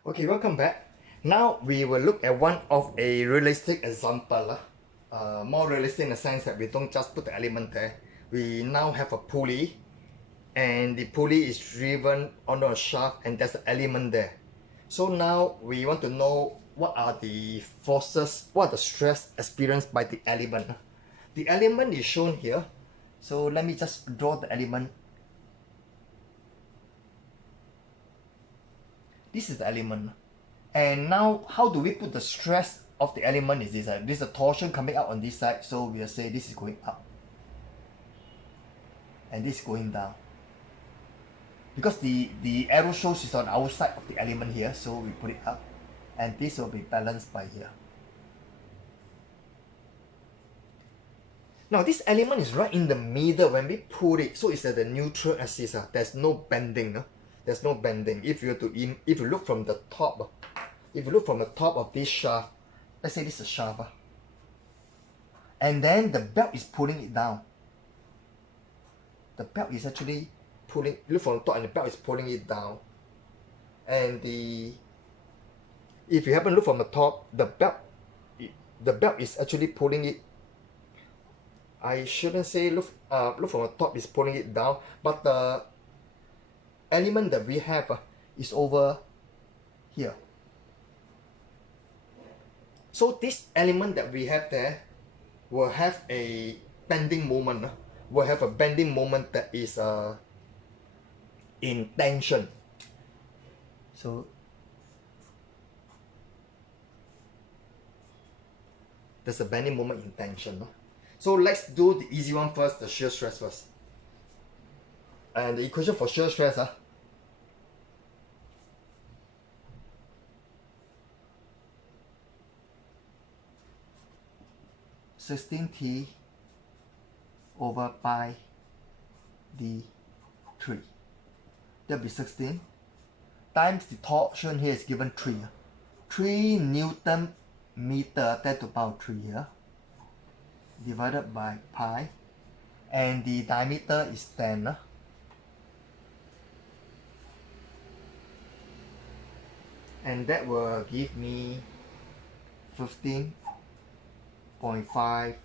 Okay, welcome back. Now we will look at one of a realistic example. More realistic in the sense that we don't just put the element there. We now have a pulley, and the pulley is driven onto a shaft, and there's an element there. So now we want to know what are the forces, what are the stress experienced by the element. The element is shown here. So let me just draw the element. This is the element. And now, how do we put the stress of the element is this side? This is a torsion coming out on this side, so we'll say this is going up. And this is going down. Because the arrow shows it's on our side of the element here, so we put it up. And this will be balanced by here. Now this element is right in the middle when we pull it, so it's at the neutral axis. There's no bending. There's no bending. If you look from the top, if you look from the top of this shaft, let's say this is a shaft, and then the belt is pulling it down. The belt is actually pulling. Look from the top, and the belt is pulling it down. And if you happen to look from the top, the belt is actually pulling it. I shouldn't say look from the top is pulling it down, but the element that we have is over here. So this element that we have there will have a bending moment. Will have a bending moment that is in tension. So there's a bending moment in tension. So let's do the easy one first, the shear stress first. And the equation for shear stress 16T over pi d3. That'll be 16 times the torsion here is given 3. 3 Newton meter 10 to the power 3 here, divided by pi, and the diameter is 10. And that will give me 15.5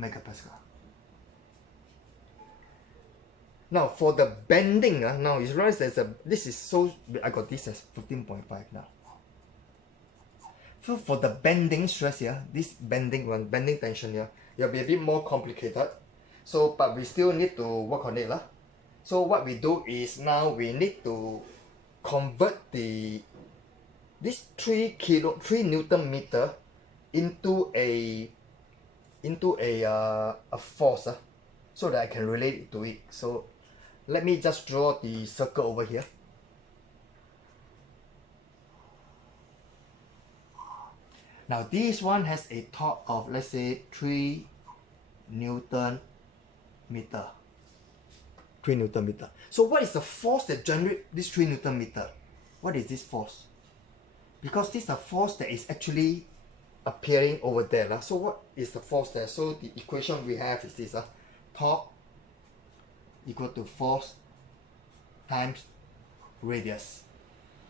megapascal. Now for the bending, now you realize there's this is so, I got this as 15.5 now. So for the bending stress here, this bending tension here, it'll be a bit more complicated. So, but we still need to work on it. So what we do is now we need to convert this 3 Newton meter into a force, so that I can relate it to it. So let me just draw the circle over here. Now this one has a torque of, let's say, 3 Newton meter. 3 Newton meter. So what is the force that generates this 3 Newton meter? What is this force? Because this is a force that is actually appearing over there. So what is the force there? So the equation we have is this. Torque equal to force times radius.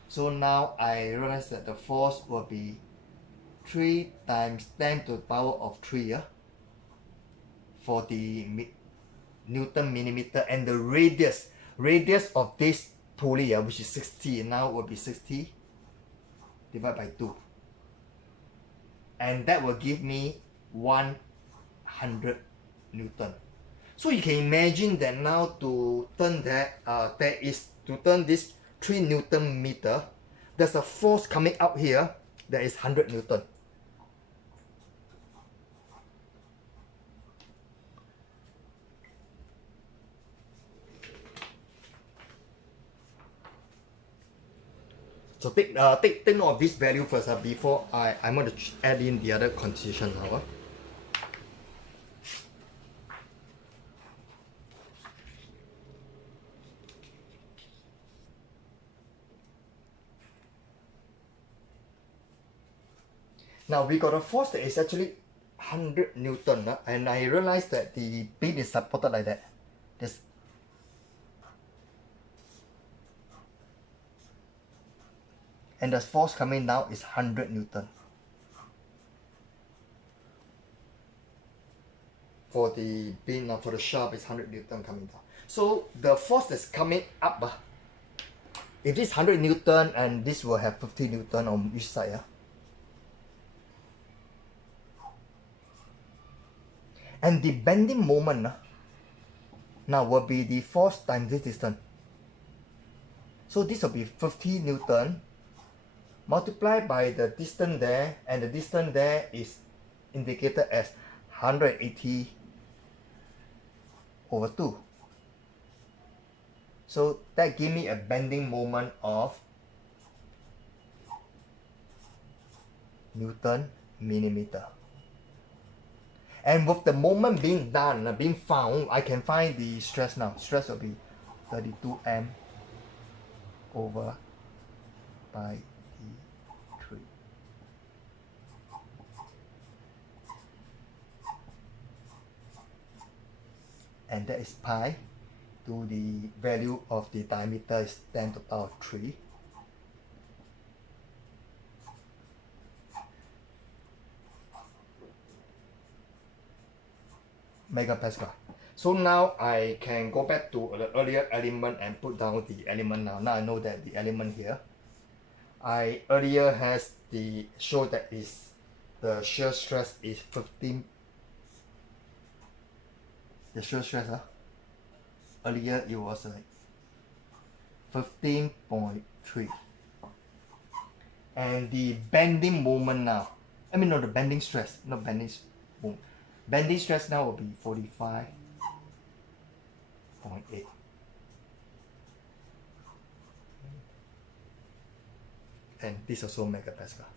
So now I realize that the force will be 3 times 10 to the power of 3 for the Newton millimeter, and the radius of this pulley which is 60, now will be 60 divided by 2, and that will give me 100 Newton. So you can imagine that now to turn to turn this 3 Newton meter, there's a force coming out here that is 100 Newton. So take note of this value first before I'm going to add in the other condition now. Now we got a force that is actually 100 Newton, and I realized that the beam is supported like that. There's and the force coming down is 100 Newton. For the beam, for the shaft, is 100 Newton coming down. So the force that's coming up, if this 100 Newton and this will have 50 Newton on each side, and the bending moment now will be the force times this distance. So this will be 50 Newton multiplied by the distance there, and the distance there is indicated as 180 over 2. So that gives me a bending moment of Newton millimeter. And with the moment being done, being found, I can find the stress now. Stress will be 32 M over pi E3. And that is pi to the value of the diameter is 10 to the power of 3. Megapascal. So now I can go back to the earlier element and put down the element now. Now I know that the element here, I earlier has the show that is the shear stress is 15. The shear stress, earlier it was like 15.3. And the bending moment now, I mean no, the bending stress, not bending moment. Bending stress now will be 45.8. And this also megapascal.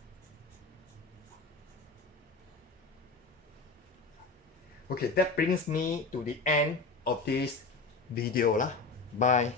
Okay, that brings me to the end of this video lah. Bye.